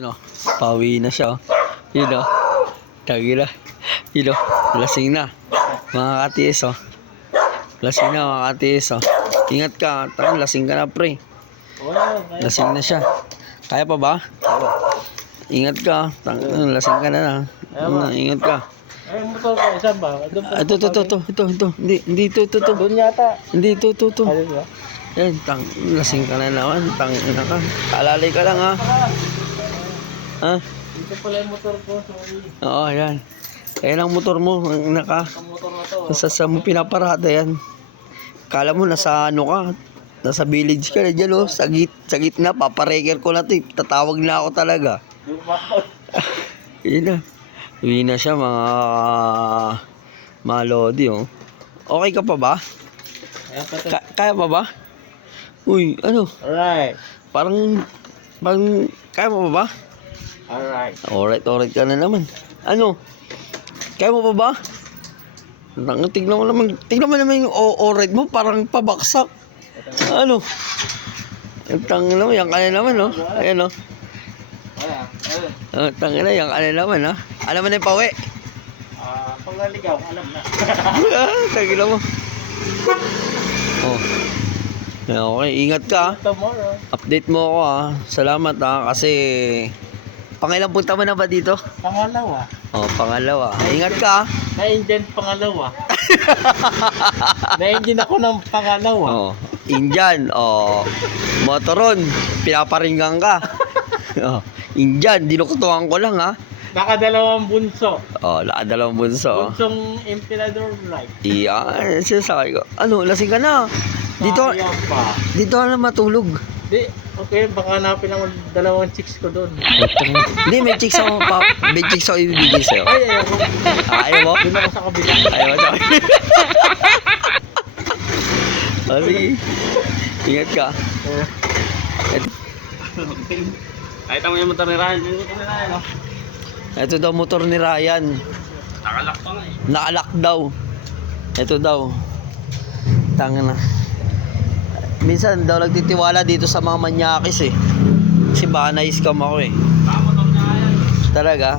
Yun o, pauwi na siya o. Yun o, tagi na. Yun o, lasing na. Mga katiis o. Lasing na mga katiis o. Ingat ka, tangan lasing ka na pre. Lasing na siya. Kaya pa ba? Ingat ka, tangan lasing ka na. Ingat ka. Ay, motor ko, saan ba? Ito. Hindi ito. Doon yata. Hindi ito. Ayun ba? Yan, lasing ka na naman. Tangina ka. Alalay ka lang ha. Ha? Dito pala yung motor ko, sorry. Oo, yan. Ayan ang motor mo. Ang motor na to. Sa mo pinaparada yan. Kala mo nasa ano ka. Nasa village ka na dyan oh. Sa gitna. Papareker ko na ito. Tatawag na ako talaga. Yun na. Uwi na siya mga lodi oh. Okay ka pa ba? Kaya pa ba? Uy, ano? Alright. Parang kaya mo pa ba? Alright. Alright ka na naman. Ano? Kaya mo pa ba? Tignan mo naman yung alright mo, parang pabaksak. Ano? Tangin naman, yung kanya naman, no? Ayan, no? Tangin na, yung kanya naman, no? Alam mo na yung pawi? Pag naligaw, alam na. Tangin na mo. Oh. Okay, ingat ka. Tomorrow. Update mo ako, ha? Salamat, ha? Kasi pangilang punta mo na ba dito? Pangalawa. Oh, pangalawa. Ingat ka. Na-engine pangalawa. Na-engine ako ng pangalawa. Oh, Indian, oh. Motoron, pinaparinggan ka. Oh, Indian, dinukutuhan ko lang ha. Nakadalawang bunso. Oh, nakadalawang bunso. Bunsong emperador like. Iyan, sinasabi ko. Ano, lasing ka na. Dito ka na matulog. Di, okay, baka hanapin ang dalawang chicks ko doon. Hindi, may chicks ako ibibigay sa'yo. Ay, ayaw ko. Ayaw mo? Doon ako sa kabila. Ayaw mo sa Oh, sige. Ingat ka. Kahit mo yung motor ni Ryan. No? Ito daw motor ni Ryan. Nakalak pa nga eh. Nakalak daw. Ito daw. Tanga na. Minsan daw nagtitiwala dito sa mga manyakis eh. Kasi baka na-scam ako eh. Motor niya yan. Talaga?